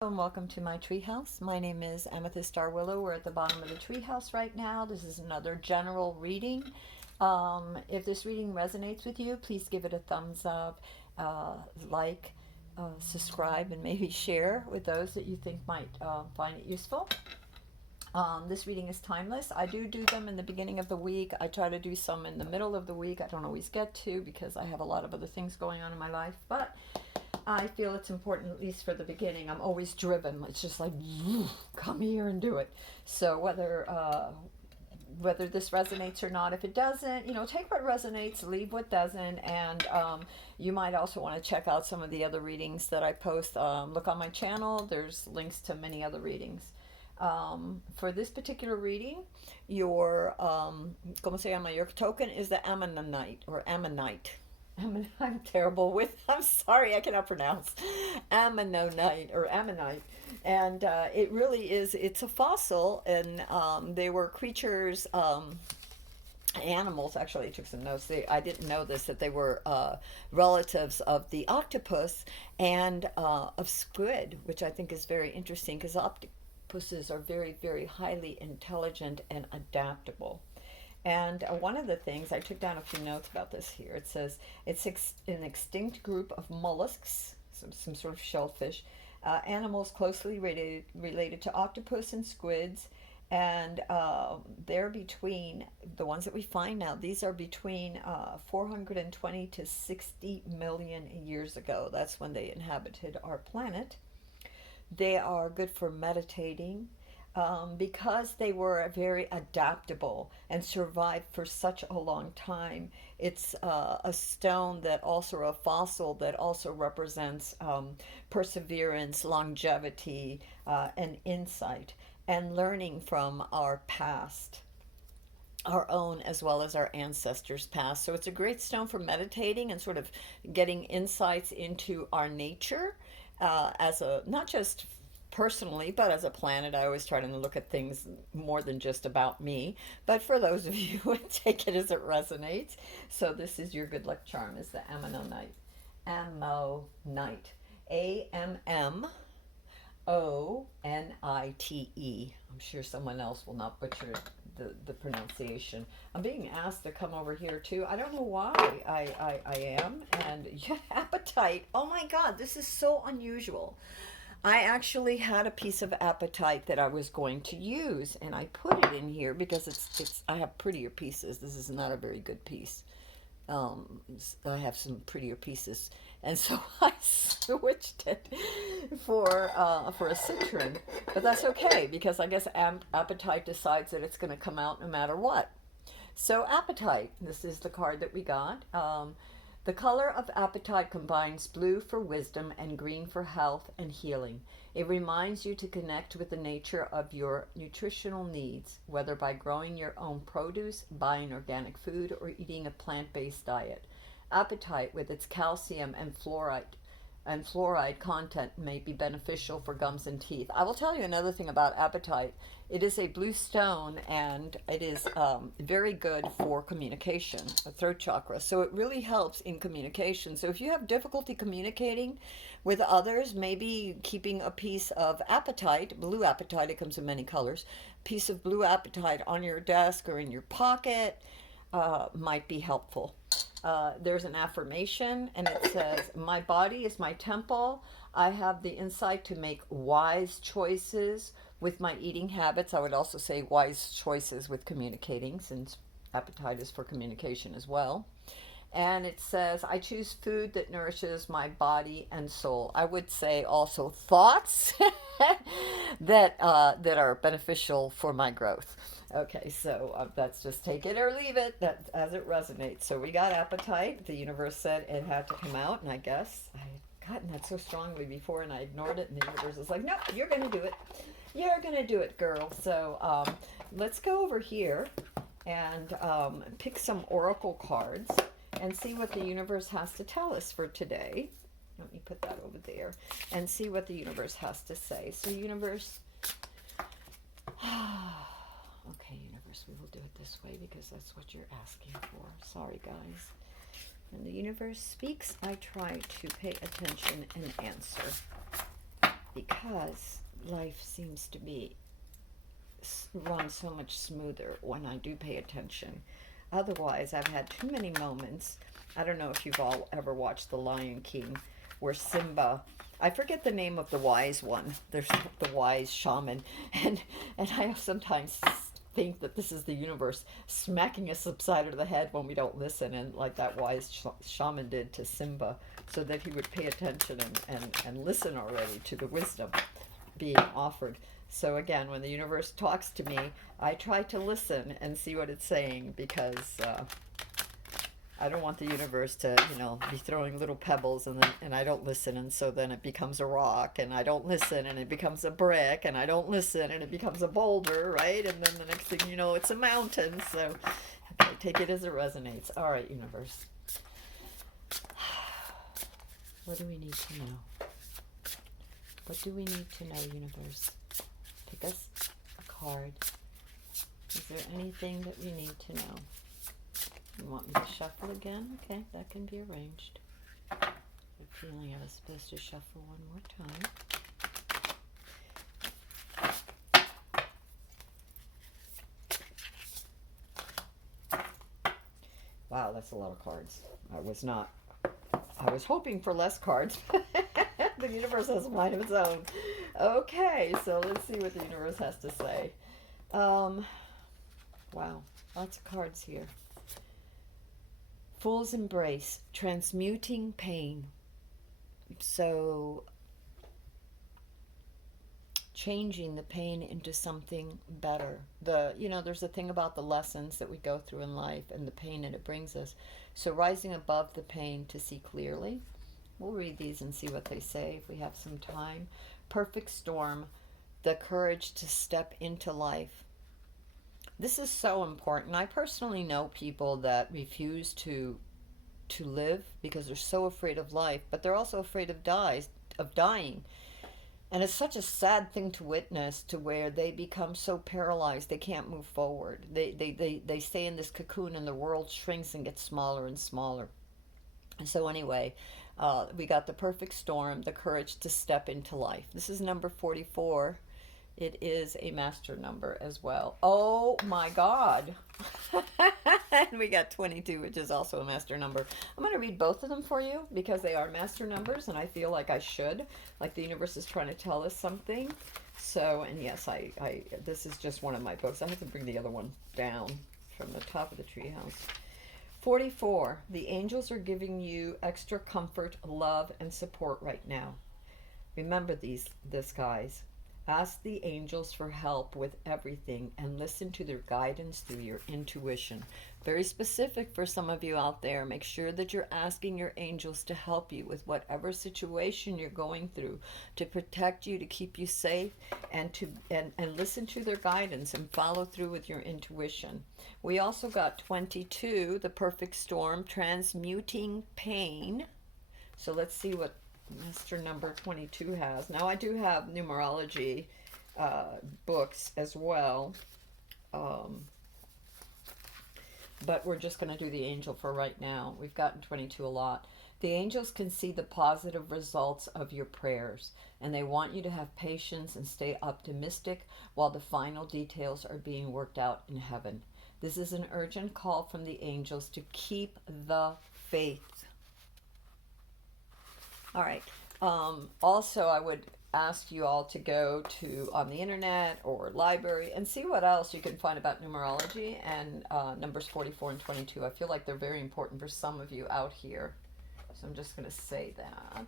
And welcome to my treehouse. My name is Amethyst Starwillow. We're at the bottom of the treehouse right now. This is another general reading. If this reading resonates with you, please give it a thumbs up, like, subscribe, and maybe share with those that you think might find it useful. This reading is timeless. I do them in the beginning of the week. I try to do some in the middle of the week. I don't always get to because I have a lot of other things going on in my life, but I feel it's important, at least for the beginning. I'm always driven. It's just like, come here and do it. So whether this resonates or not, if it doesn't, take what resonates, leave what doesn't, and you might also want to check out some of the other readings that I post. Look on my channel. There's links to many other readings. For this particular reading, your ¿cómo se llama? Your token is the Ammonite or Ammonite. I'm terrible with, I'm sorry, I cannot pronounce Ammonite or Ammonite. And it really is, it's a fossil, and they were creatures, animals. Actually, I took some notes. I didn't know this, that they were relatives of the octopus and of squid, which I think is very interesting because octopuses are very, very highly intelligent and adaptable. And one of the things, I took down a few notes about this here. It says it's an extinct group of mollusks, some sort of shellfish, animals closely related to octopus and squids. And they're between, the ones that we find now, these are between 420 to 60 million years ago. That's when they inhabited our planet. They are good for meditating. Because they were very adaptable and survived for such a long time. It's a stone that also, a fossil that also represents perseverance, longevity, and insight, and learning from our past, our own as well as our ancestors' past. So it's a great stone for meditating and sort of getting insights into our nature, as a, not just personally, but as a planet. I always try to look at things more than just about me. But for those of you who take it as it resonates, so this is your good luck charm, is the Ammonite. Ammonite. Ammonite. I'm sure someone else will not butcher the pronunciation. I'm being asked to come over here too. I don't know why I am. And yeah, appetite. Oh my God, this is so unusual. I actually had a piece of appetite that I was going to use, and I put it in here because it's I have prettier pieces. This is not a very good piece. I have some prettier pieces, and so I switched it for a citron. But that's okay because I guess appetite decides that it's going to come out no matter what. So appetite. This is the card that we got. The color of appetite combines blue for wisdom and green for health and healing. It reminds you to connect with the nature of your nutritional needs, whether by growing your own produce, buying organic food, or eating a plant-based diet. Appetite, with its calcium and fluoride content, may be beneficial for gums and teeth. I will tell you another thing about appetite. It is a blue stone, and it is very good for communication, a throat chakra. So it really helps in communication. So if you have difficulty communicating with others, maybe keeping a piece of appetite, blue appetite, it comes in many colors, piece of blue appetite on your desk or in your pocket might be helpful. There's an affirmation, and it says, my body is my temple. I have the insight to make wise choices with my eating habits. I would also say wise choices with communicating, since appetite is for communication as well. And it says, I choose food that nourishes my body and soul. I would say also thoughts that are beneficial for my growth. Okay, so that's just take it or leave it. That as it resonates. So we got appetite. The universe said it had to come out, and I guess I had gotten that so strongly before, and I ignored it. And the universe is like, no, you're gonna do it. You're gonna do it, girl. So let's go over here and pick some oracle cards and see what the universe has to tell us for today. Let me put that over there and see what the universe has to say. So universe, okay, universe, we will do it this way because that's what you're asking for. Sorry, guys. When the universe speaks, I try to pay attention and answer. because life seems to be run so much smoother when I do pay attention. Otherwise, I've had too many moments. I don't know if you've all ever watched The Lion King, where Simba, I forget the name of the wise one. There's the wise shaman, and I sometimes think that this is the universe smacking us upside of the head when we don't listen, and like that wise shaman did to Simba, so that he would pay attention and listen already to the wisdom being offered. So again, when the universe talks to me, I try to listen and see what it's saying, because I don't want the universe to, be throwing little pebbles, and I don't listen, and so then it becomes a rock, and I don't listen, and it becomes a brick, and I don't listen, and it becomes a boulder, right? And then the next thing you know, it's a mountain. So, okay, take it as it resonates. All right, universe. What do we need to know? What do we need to know, universe? Pick us a card. Is there anything that we need to know? You want me to shuffle again? Okay, that can be arranged. I have a feeling I was supposed to shuffle one more time. Wow, that's a lot of cards. I was hoping for less cards. The universe has a mind of its own. Okay, so let's see what the universe has to say. Wow, lots of cards here. Fool's Embrace, transmuting pain. So, changing the pain into something better. There's a thing about the lessons that we go through in life and the pain that it brings us. So, rising above the pain to see clearly. We'll read these and see what they say if we have some time. Perfect storm, the courage to step into life. This is so important. I personally know people that refuse to live because they're so afraid of life, but they're also afraid of dying. And it's such a sad thing to witness, to where they become so paralyzed they can't move forward. They stay in this cocoon, and the world shrinks and gets smaller and smaller. So anyway, we got the perfect storm, the courage to step into life. This is number 44. It is a master number as well. Oh my God. And we got 22, which is also a master number. I'm going to read both of them for you because they are master numbers, and I feel like I should. Like the universe is trying to tell us something. So, and yes, I this is just one of my books. I have to bring the other one down from the top of the treehouse. 44. The angels are giving you extra comfort, love, and support right now. Remember this, guys. Ask the angels for help with everything and listen to their guidance through your intuition. Very specific for some of you out there. Make sure that you're asking your angels to help you with whatever situation you're going through, to protect you, to keep you safe, and listen to their guidance and follow through with your intuition. We also got 22, the perfect storm, transmuting pain. So let's see what Master number 22 has. Now I do have numerology books as well, but we're just going to do the angel for right now. We've gotten 22 a lot. The angels can see the positive results of your prayers, and they want you to have patience and stay optimistic while the final details are being worked out in heaven. This is an urgent call from the angels to keep the faith. All right. Also, I would ask you all to go to on the internet or library and see what else you can find about numerology and numbers 44 and 22. I feel like they're very important for some of you out here. So I'm just going to say that.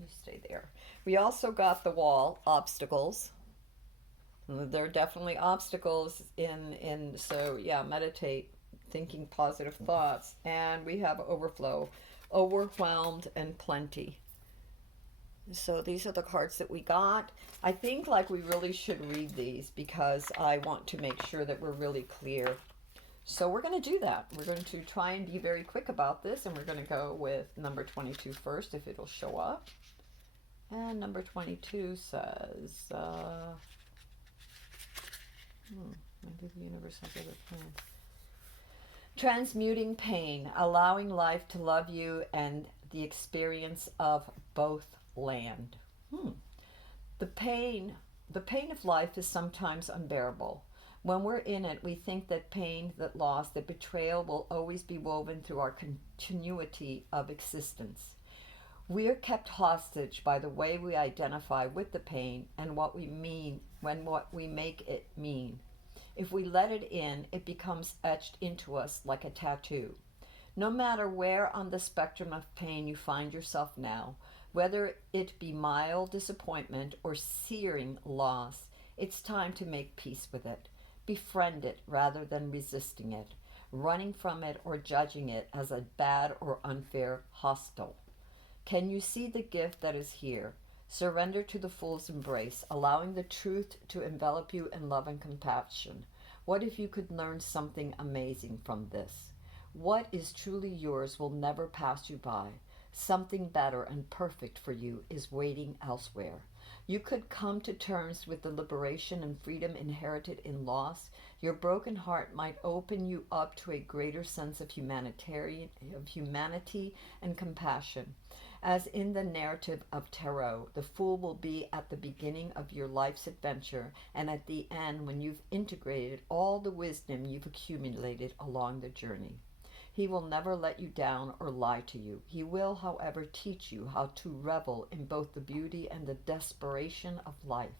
You stay there. We also got the wall, obstacles. There are definitely obstacles so yeah, meditate, thinking positive thoughts. And we have overflow, overwhelmed, and plenty. So these are the cards that we got. I think like we really should read these because I want to make sure that we're really clear. So we're going to do that. We're going to try and be very quick about this, and we're going to go with number 22 first, if it'll show up. And number 22 says, maybe the universe has other plans. Transmuting pain, allowing life to love you, and the experience of both land. The pain, the pain of life is sometimes unbearable. When we're in it, we think that pain, that loss, that betrayal will always be woven through our continuity of existence. We are kept hostage by the way we identify with the pain and what we mean when what we make it mean. If we let it in, it becomes etched into us like a tattoo. No matter where on the spectrum of pain you find yourself now, whether it be mild disappointment or searing loss, it's time to make peace with it. Befriend it rather than resisting it, running from it or judging it as a bad or unfair hostile. Can you see the gift that is here? Surrender to the fool's embrace, allowing the truth to envelop you in love and compassion. What if you could learn something amazing from this? What is truly yours will never pass you by. Something better and perfect for you is waiting elsewhere. You could come to terms with the liberation and freedom inherited in loss. Your broken heart might open you up to a greater sense of humanity and compassion. As in the narrative of Tarot, the fool will be at the beginning of your life's adventure and at the end when you've integrated all the wisdom you've accumulated along the journey. He will never let you down or lie to you. He will, however, teach you how to revel in both the beauty and the desperation of life.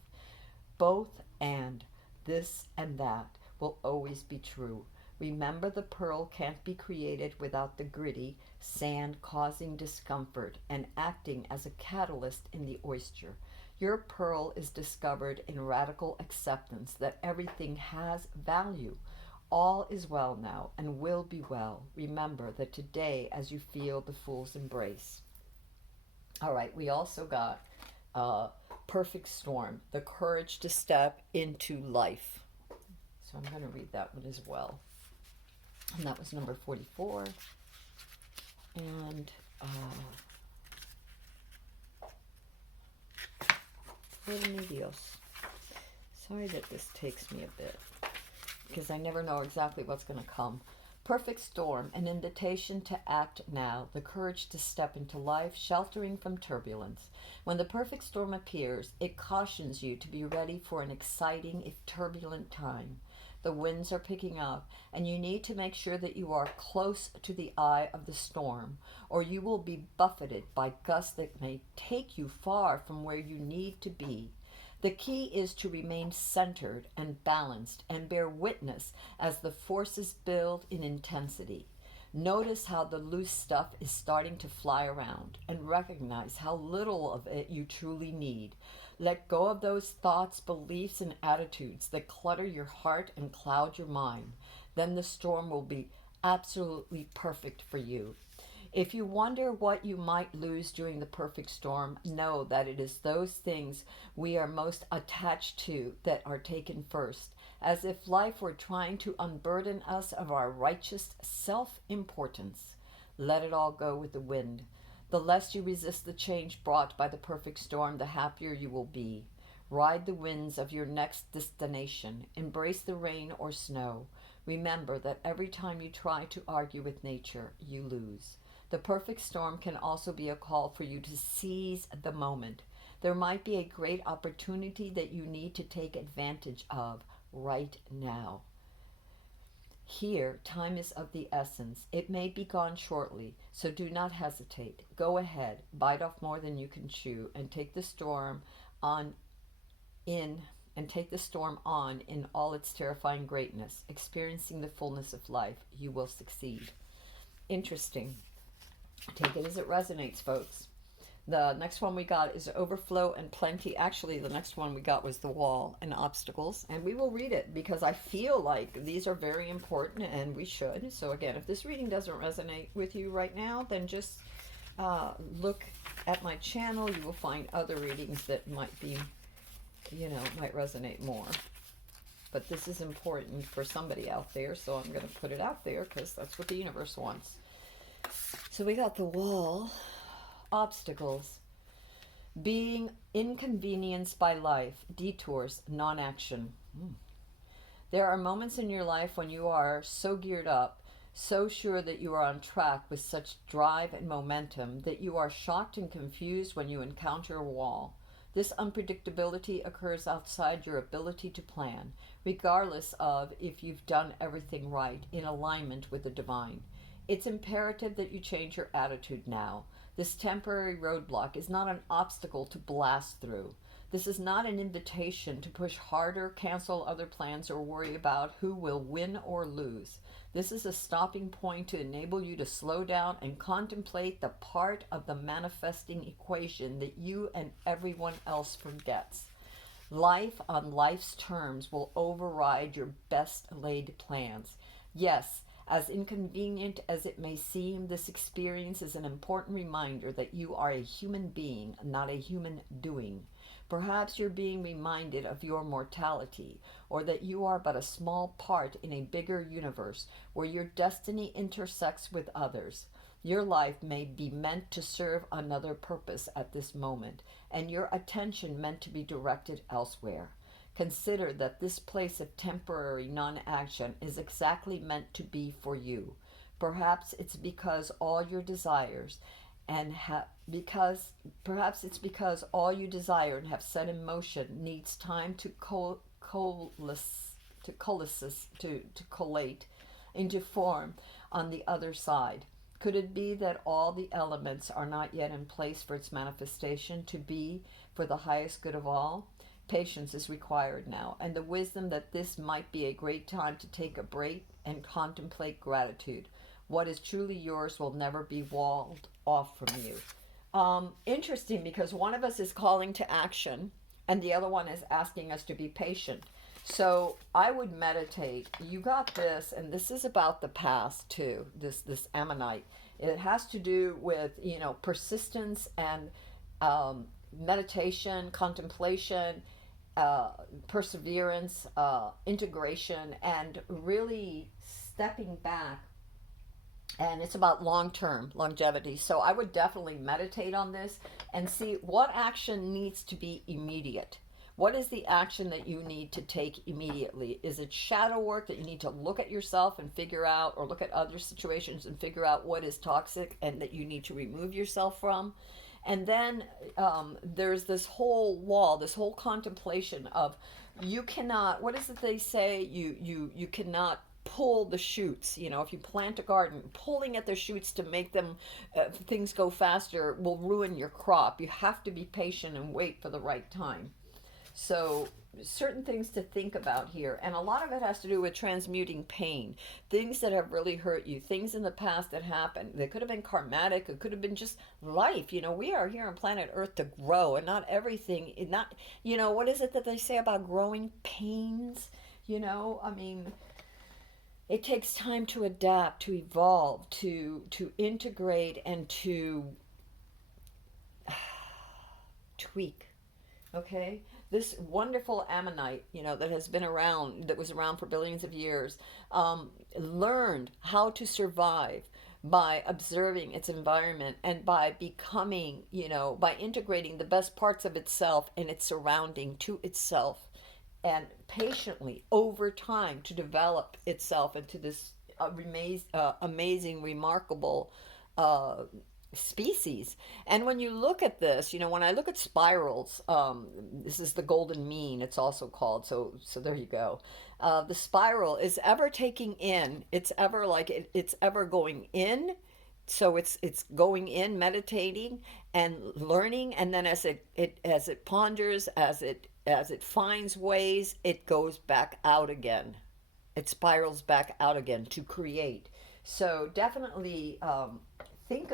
Both and this and that will always be true. Remember, the pearl can't be created without the gritty sand causing discomfort and acting as a catalyst in the oyster. Your pearl is discovered in radical acceptance that everything has value. All is well now and will be well. Remember that today as you feel the fool's embrace. All right, we also got Perfect Storm, the courage to step into life. So I'm going to read that one as well. And that was number 44. And Dios. Sorry that this takes me a bit, because I never know exactly what's going to come. Perfect Storm, an invitation to act now, the courage to step into life, sheltering from turbulence. When the perfect storm appears, it cautions you to be ready for an exciting, if turbulent time. The winds are picking up, and you need to make sure that you are close to the eye of the storm, or you will be buffeted by gusts that may take you far from where you need to be. The key is to remain centered and balanced and bear witness as the forces build in intensity. Notice how the loose stuff is starting to fly around and recognize how little of it you truly need. Let go of those thoughts, beliefs, and attitudes that clutter your heart and cloud your mind. Then the storm will be absolutely perfect for you. If you wonder what you might lose during the perfect storm, know that it is those things we are most attached to that are taken first, as if life were trying to unburden us of our righteous self-importance. Let it all go with the wind. The less you resist the change brought by the perfect storm, the happier you will be. Ride the winds of your next destination. Embrace the rain or snow. Remember that every time you try to argue with nature, you lose. The perfect storm can also be a call for you to seize the moment. There might be a great opportunity that you need to take advantage of right now. Here, time is of the essence. It may be gone shortly, so do not hesitate. Go ahead, bite off more than you can chew, and take the storm on in all its terrifying greatness. Experiencing the fullness of life, you will succeed. Interesting. Take it as it resonates, folks. The next one we got is Overflow and Plenty. Actually, the next one we got was The Wall and Obstacles. And we will read it because I feel like these are very important and we should. So again, if this reading doesn't resonate with you right now, then just look at my channel. You will find other readings that might be, might resonate more. But this is important for somebody out there, so I'm going to put it out there because that's what the universe wants. So we got The Wall. Obstacles. Being inconvenienced by life. Detours. Non-action. There are moments in your life when you are so geared up, so sure that you are on track with such drive and momentum that you are shocked and confused when you encounter a wall. This unpredictability occurs outside your ability to plan, regardless of if you've done everything right in alignment with the divine. It's imperative that you change your attitude now. This temporary roadblock is not an obstacle to blast through. This is not an invitation to push harder, cancel other plans, or worry about who will win or lose. This is a stopping point to enable you to slow down and contemplate the part of the manifesting equation that you and everyone else forgets. Life on life's terms will override your best laid plans. Yes, as inconvenient as it may seem, this experience is an important reminder that you are a human being, not a human doing. Perhaps you're being reminded of your mortality, or that you are but a small part in a bigger universe where your destiny intersects with others. Your life may be meant to serve another purpose at this moment, and your attention meant to be directed elsewhere. Consider that this place of temporary non-action is exactly meant to be for you. Perhaps it's because all your desires and perhaps it's because all you desire and have set in motion needs time to collate into form on the other side. Could it be that all the elements are not yet in place for its manifestation to be for the highest good of all? Patience is required now, and the wisdom that this might be a great time to take a break and contemplate gratitude. What is truly yours will never be walled off from you. Interesting, because one of us is calling to action and the other one is asking us to be patient. So I would meditate. You got this, and this is about the past too. This Ammonite. It has to do with persistence and meditation, contemplation, perseverance, integration, and really stepping back. And it's about long-term longevity. So I would definitely meditate on this and see what action needs to be immediate. What is the action that you need to take immediately? Is it shadow work that you need to look at yourself and figure out, or look at other situations and figure out what is toxic and that you need to remove yourself from? And then there's this whole wall, this whole contemplation of, you cannot, what is it they say? You cannot pull the shoots. If you plant a garden, pulling at the shoots to make them things go faster will ruin your crop. You have to be patient and wait for the right time. So certain things to think about here, and a lot of it has to do with transmuting pain, things that have really hurt you, things in the past that happened. They could have been karmatic, it could have been just life. We are here on planet Earth to grow, and not everything, not, what is it that they say about growing pains? It takes time to adapt, to evolve, to integrate, and to tweak. Okay? This wonderful Ammonite, that has been around, that was around for billions of years, learned how to survive by observing its environment and by becoming, by integrating the best parts of itself and its surrounding to itself, and patiently over time to develop itself into this amazing, remarkable species. And when you look at this, when I look at spirals, this is the golden mean, it's also called. So there you go. The spiral is ever taking in. It's ever like it's ever going in. So it's going in, meditating and learning, and then as it ponders, as it finds ways, it goes back out again. It spirals back out again to create. So definitely think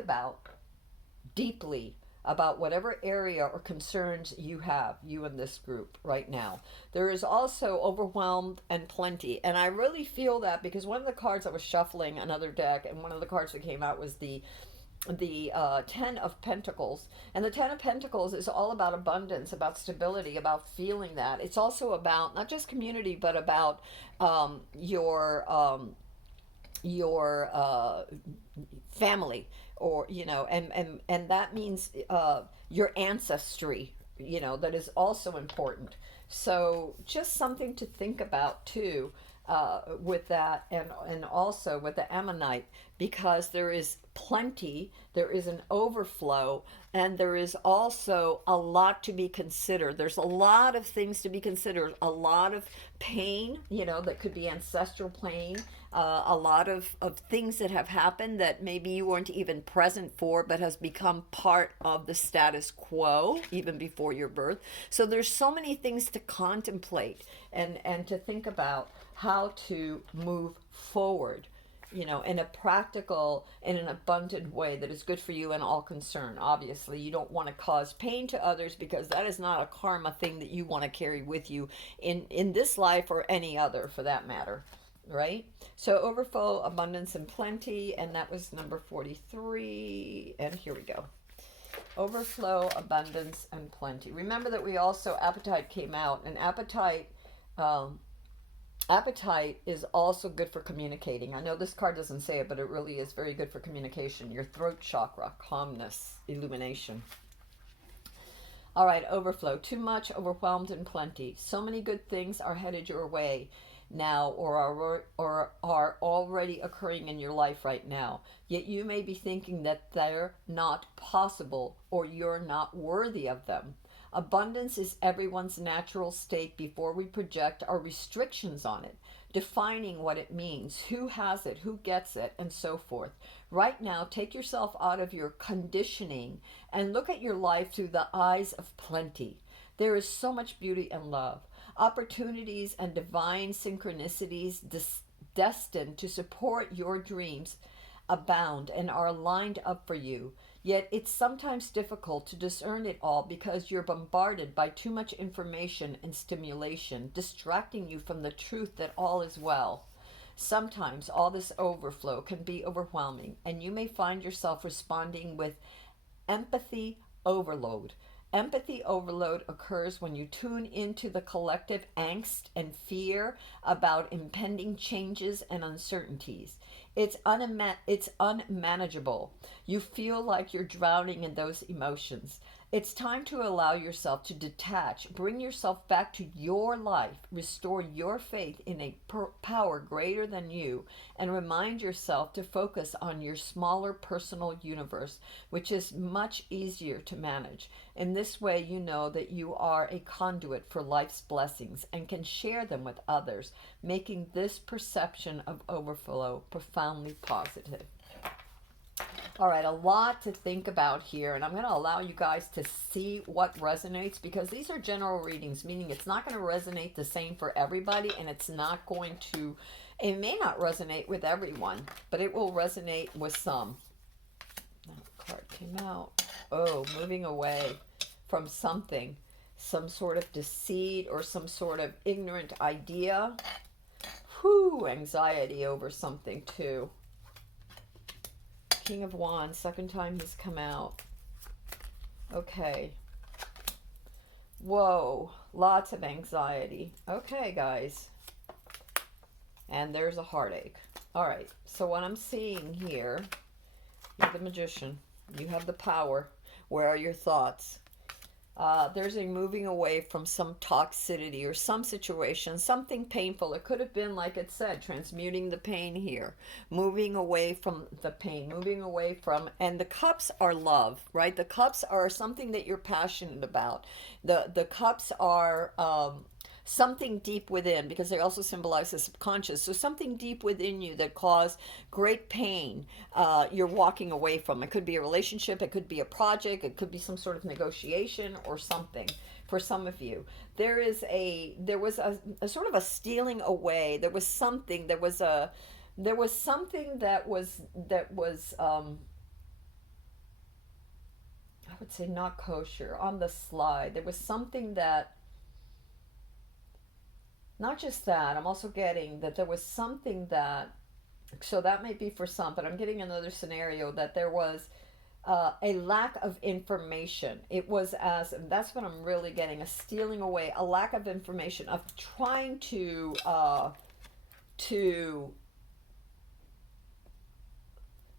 deeply about whatever area or concerns you have, you and this group right now. There is also overwhelmed and plenty. And I really feel that because one of the cards I was shuffling another deck, and one of the cards that came out was the Ten of Pentacles. And the Ten of Pentacles is all about abundance, about stability, about feeling that. It's also about not just community, but about your family, or and that means your ancestry, that is also important. So just something to think about too. with that, and also with the Ammonite, because there is plenty, there is an overflow, and there is also a lot to be considered. There's a lot of things to be considered, a lot of pain, that could be ancestral pain, a lot of things that have happened that maybe you weren't even present for, but has become part of the status quo even before your birth. So there's so many things to contemplate and to think about how to move forward, in a practical, in an abundant way that is good for you and all concerned. Obviously, you don't want to cause pain to others, because that is not a karma thing that you want to carry with you in this life or any other for that matter, right? So overflow, abundance, and plenty, and that was number 43. And here we go. Overflow, abundance, and plenty. Remember that we also, appetite came out, and um, appetite is also good for communicating. I know this card doesn't say it, but it really is very good for communication. Your throat chakra, calmness, illumination. All right, overflow. Too much, overwhelmed, and plenty. So many good things are headed your way now, or are already occurring in your life right now. Yet you may be thinking that they're not possible, or you're not worthy of them. Abundance is everyone's natural state before we project our restrictions on it, defining what it means, who has it, who gets it, and so forth. Right now, take yourself out of your conditioning and look at your life through the eyes of plenty. There is so much beauty and love, opportunities and divine synchronicities destined to support your dreams abound and are lined up for you. Yet it's sometimes difficult to discern it all because you're bombarded by too much information and stimulation, distracting you from the truth that all is well. Sometimes all this overflow can be overwhelming, and you may find yourself responding with empathy overload. Empathy overload occurs when you tune into the collective angst and fear about impending changes and uncertainties. It's unmanageable. You feel like you're drowning in those emotions. It's time to allow yourself to detach, bring yourself back to your life, restore your faith in a power greater than you, and remind yourself to focus on your smaller personal universe, which is much easier to manage. In this way, you know that you are a conduit for life's blessings and can share them with others, making this perception of overflow profoundly positive. All right, a lot to think about here, and I'm going to allow you guys to see what resonates, because these are general readings, meaning it's not going to resonate the same for everybody, and it may not resonate with everyone, but it will resonate with some. That card came out. Oh, moving away from something, some sort of deceit or some sort of ignorant idea. Whew, anxiety over something too. King of Wands, second time he's come out. Okay. Whoa, lots of anxiety. Okay, guys. And there's a heartache. All right, so what I'm seeing here, you're the Magician. You have the power. Where are your thoughts? There's a moving away from some toxicity or some situation, something painful. It could have been, like it said, transmuting the pain here, moving away from the pain, moving away from, and the cups are love, right? The cups are something that you're passionate about. The cups are something deep within, because they also symbolize the subconscious. So something deep within you that caused great pain, you're walking away from. It could be a relationship, it could be a project, it could be some sort of negotiation or something. For some of you, there was a sort of a stealing away. There was something that was I would say not kosher on the slide. There was something that, not just that, I'm also getting that there was something that, so that may be for some, but I'm getting another scenario that there was a lack of information. It was and that's what I'm really getting, a stealing away, a lack of information, of trying to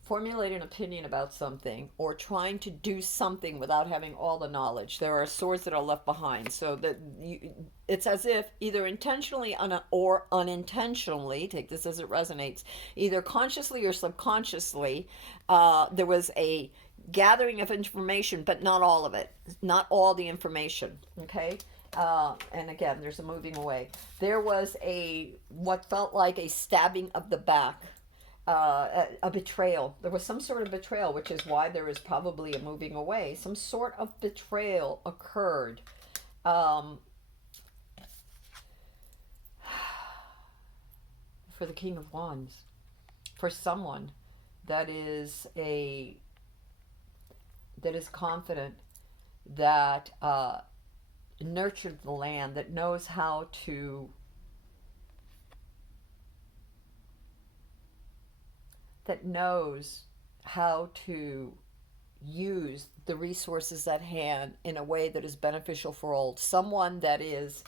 formulate an opinion about something or trying to do something without having all the knowledge. There are swords that are left behind. So that it's as if either intentionally or unintentionally, take this as it resonates, either consciously or subconsciously, there was a gathering of information, but not all of it, not all the information. Okay. And again, there's a moving away. There was what felt like a stabbing of the back, a betrayal. There was some sort of betrayal, which is why there is probably a moving away. Some sort of betrayal occurred. For the King of Wands, for someone that is confident, that nurtured the land, that knows how to use the resources at hand in a way that is beneficial for all. Someone that is,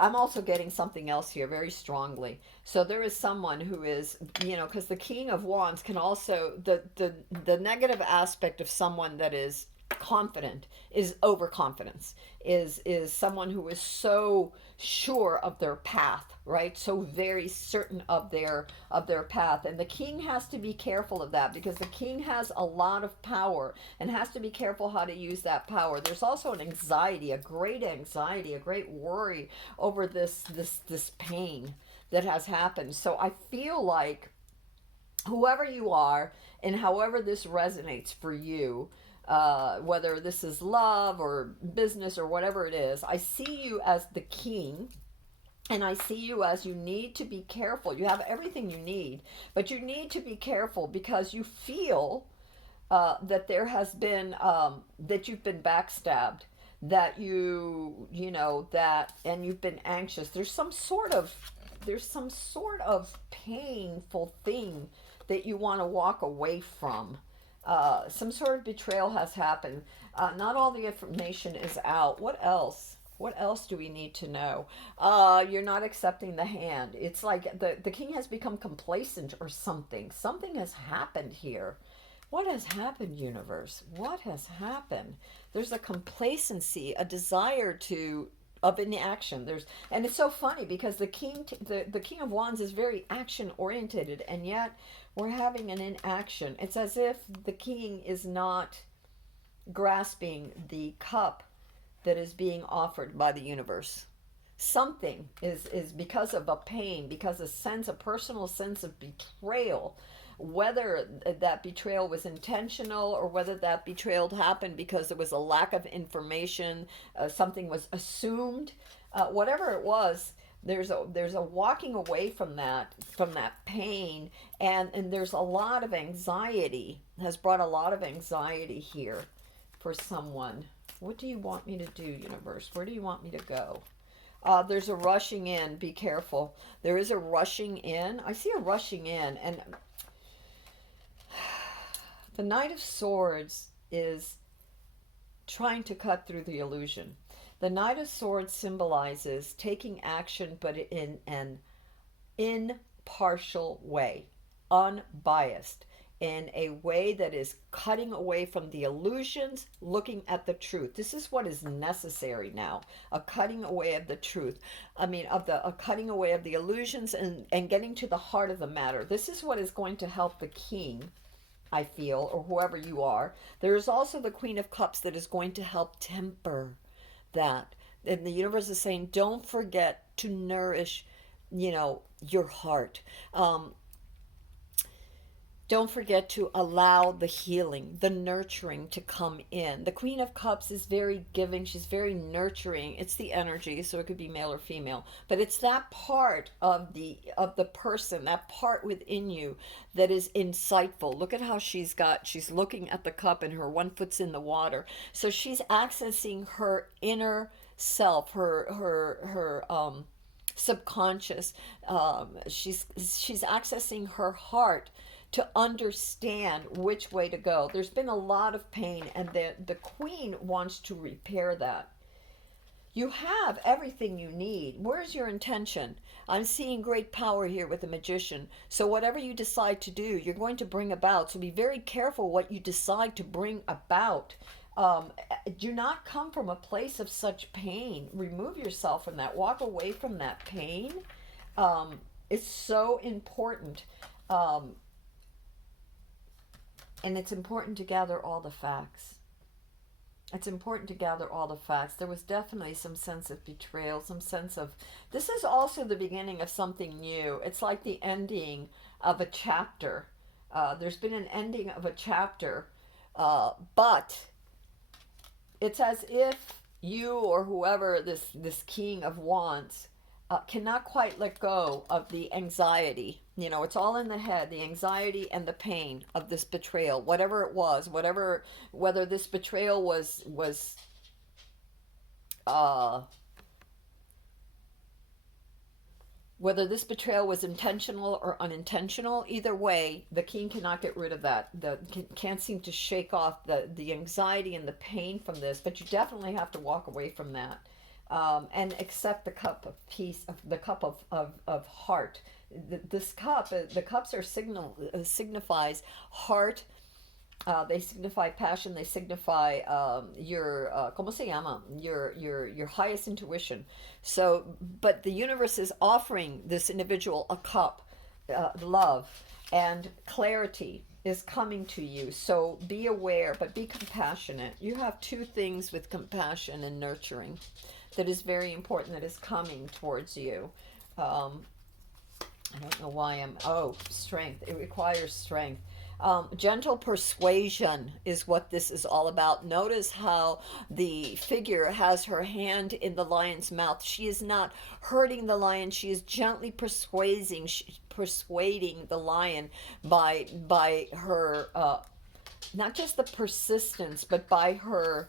I'm also getting something else here very strongly. So there is someone who is, because the King of Wands can also, the negative aspect of someone that is confident is overconfidence, is someone who is so sure of their path, right? So very certain of their path. And the king has to be careful of that, because the king has a lot of power and has to be careful how to use that power. There's also an anxiety, a great worry over this pain that has happened. So I feel like whoever you are and however this resonates for you, whether this is love or business or whatever it is, I see you as the king, and I see you as you need to be careful. You have everything you need, but you need to be careful because you feel that there has been, that you've been backstabbed, that and you've been anxious. There's some sort of painful thing that you want to walk away from. Some sort of betrayal has happened. Not all the information is out. What else? What else do we need to know? You're not accepting the hand. It's like the king has become complacent or something. Something has happened here. What has happened, universe? What has happened? There's a complacency, a desire of inaction. And it's so funny because the king of Wands is very action oriented, and yet we're having an inaction. It's as if the king is not grasping the cup that is being offered by the universe. Something is because of a pain, because a personal sense of betrayal, whether that betrayal was intentional or whether that betrayal happened because there was a lack of information, something was assumed, whatever it was. There's a walking away from that pain, and there's a lot of anxiety, has brought a lot of anxiety here for someone. What do you want me to do, universe? Where do you want me to go? There's a rushing in. Be careful. There is a rushing in. I see a rushing in, and the Knight of Swords is trying to cut through the illusion. The Knight of Swords symbolizes taking action, but in an impartial way, unbiased, in a way that is cutting away from the illusions, looking at the truth. This is what is necessary now, a cutting away of the truth. A cutting away of the illusions and getting to the heart of the matter. This is what is going to help the king, I feel, or whoever you are. There is also the Queen of Cups that is going to help temper that. And the universe is saying, don't forget to nourish, your heart. Don't forget to allow the healing, the nurturing to come in. The Queen of Cups is very giving. She's very nurturing. It's the energy, so it could be male or female. But it's that part of the person, that part within you that is insightful. Look at how she's looking at the cup and her one foot's in the water. So she's accessing her inner self, her subconscious. She's accessing her heart to understand which way to go. There's been a lot of pain, and the queen wants to repair that. You have everything you need. Where's your intention? I'm seeing great power here with the magician. So whatever you decide to do, you're going to bring about. So be very careful what you decide to bring about. Do not come from a place of such pain. Remove yourself from that. Walk away from that pain. It's so important. And it's important to gather all the facts. It's important to gather all the facts. There was definitely some sense of betrayal, some sense of, this is also the beginning of something new. It's like the ending of a chapter. There's been an ending of a chapter, but it's as if you or whoever this King of Wands cannot quite let go of the anxiety. You know, it's all in the head, the anxiety and the pain of this betrayal, whatever it was, whether this betrayal was whether this betrayal was intentional or unintentional. Either way, the king cannot get rid of that. Can't seem to shake off the anxiety and the pain from this, but you definitely have to walk away from that. And accept the cup of peace, the cup of heart. This cup, the cups are signifies heart. They signify passion. They signify your ¿cómo se llama? Your highest intuition. So, but the universe is offering this individual a cup, love and clarity is coming to you. So be aware, but be compassionate. You have two things with compassion and nurturing that is very important, that is coming towards you. I don't know why strength. It requires strength. Gentle persuasion is what this is all about. Notice how the figure has her hand in the lion's mouth. She is not hurting the lion. She is gently persuading the lion by her, not just the persistence, but by her,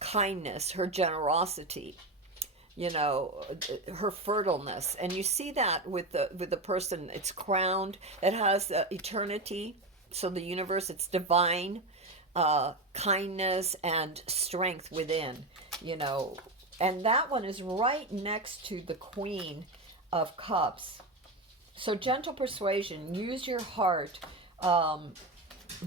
kindness, her generosity, her fertileness. And you see that with the person. It's crowned, it has eternity. So the universe, it's divine kindness and strength within, and that one is right next to the Queen of Cups. So gentle persuasion, use your heart,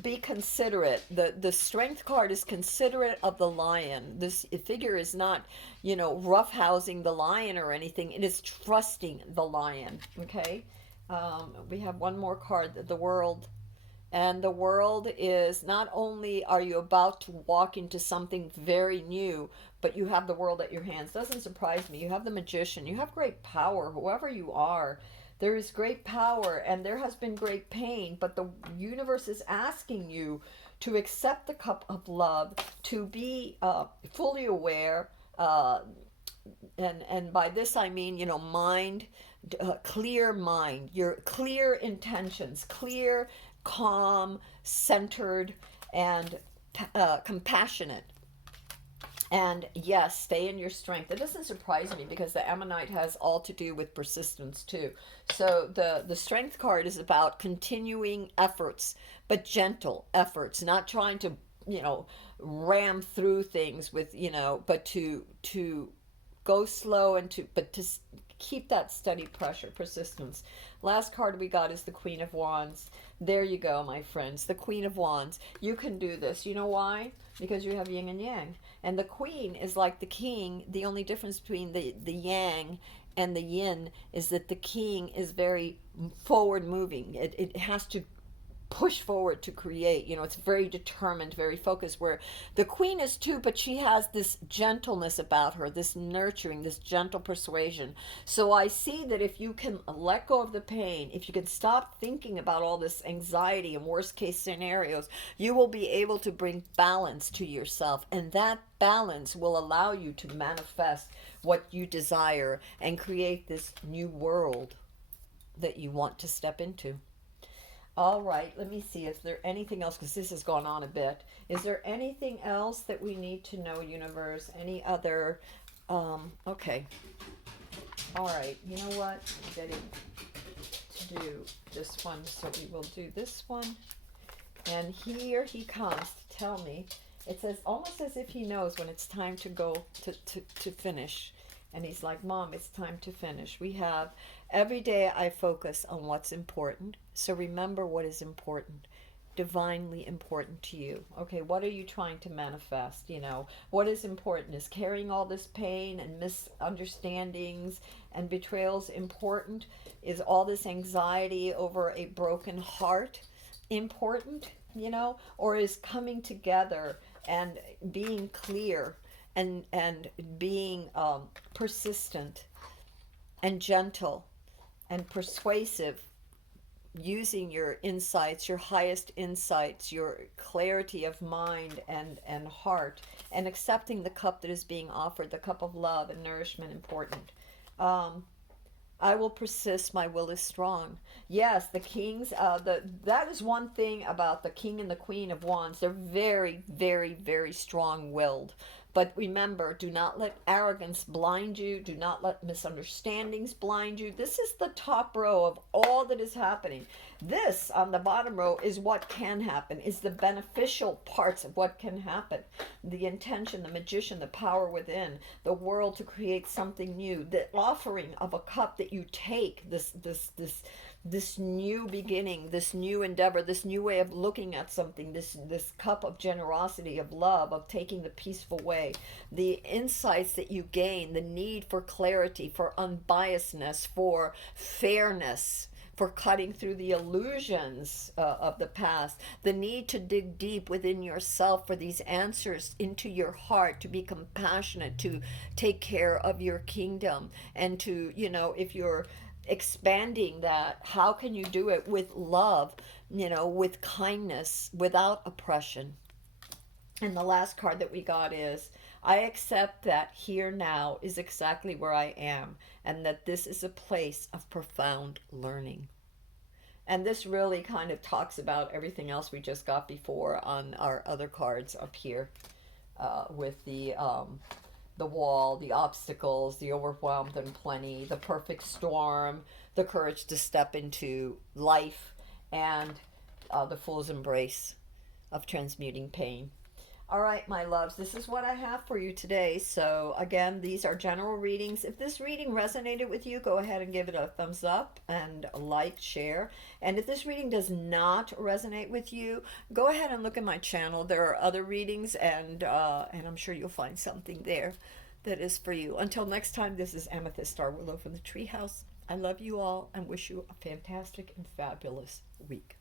be considerate. The strength card is considerate of the lion. This figure is not, roughhousing the lion or anything. It is trusting the lion. Okay. We have one more card, the world. And the world is, not only are you about to walk into something very new, but you have the world at your hands. Doesn't surprise me. You have the magician. You have great power, whoever you are. There is great power, and there has been great pain, but the universe is asking you to accept the cup of love, to be fully aware, and by this I mean, mind, clear mind, your clear intentions, clear, calm, centered, and compassionate. And yes, stay in your strength. It doesn't surprise me because the Ammonite has all to do with persistence too. So the strength card is about continuing efforts, but gentle efforts, not trying to, ram through things with, but to go slow and to keep that steady pressure, persistence. Last card we got is the Queen of Wands. There you go, my friends. The Queen of Wands. You can do this. You know why? Because you have yin and yang. And the queen is like the king. The only difference between the yang and the yin is that the king is very forward moving. It has to push forward to create. It's very determined, very focused, where the queen is too, but she has this gentleness about her, this nurturing, this gentle persuasion. So I see that if you can let go of the pain, if you can stop thinking about all this anxiety and worst case scenarios, you will be able to bring balance to yourself, and that balance will allow you to manifest what you desire and create this new world that you want to step into. All right, let me see. Is there anything else? Because this has gone on a bit. Is there anything else that we need to know, universe? Any other? Okay. All right. You know what? I'm getting to do this one, so we will do this one. And here he comes to tell me It says almost as if he knows when it's time to go to finish. And he's like, Mom, it's time to finish. We have every day I focus on what's important. So remember what is important, divinely important to you. Okay, what are you trying to manifest? You know, what is important? Is carrying all this pain and misunderstandings and betrayals important? Is all this anxiety over a broken heart important? You know, or is coming together and being clear and being persistent and gentle and persuasive, using your insights, your highest insights, your clarity of mind and heart, and accepting the cup that is being offered, the cup of love and nourishment, important. Um, I will persist. My will is strong. Yes, the kings. That is one thing about the king and the queen of wands. They're very, very, very strong-willed. But remember, do not let arrogance blind you. Do not let misunderstandings blind you. This is the top row of all that is happening. This on the bottom row is what can happen, is the beneficial parts of what can happen. The intention, the magician, the power within, the world to create something new, the offering of a cup that you take, this new beginning, this new endeavor, this new way of looking at something, this cup of generosity, of love, of taking the peaceful way, the insights that you gain, the need for clarity, for unbiasedness, for fairness, for cutting through the illusions of the past, the need to dig deep within yourself for these answers into your heart, to be compassionate, to take care of your kingdom, and to, you know, if you're expanding that, how can you do it with love, you know, with kindness, without oppression? And the last card that we got is, I accept that here now is exactly where I am, and that this is a place of profound learning. And this really kind of talks about everything else we just got before on our other cards up here, with the wall, the obstacles, the overwhelmed and plenty, the perfect storm, the courage to step into life, and the fool's embrace of transmuting pain. All right, my loves, this is what I have for you today. So, again, these are general readings. If this reading resonated with you, go ahead and give it a thumbs up and a like, share. And if this reading does not resonate with you, go ahead and look at my channel. There are other readings, and I'm sure you'll find something there that is for you. Until next time, this is Amethyst Starwillow from the Treehouse. I love you all and wish you a fantastic and fabulous week.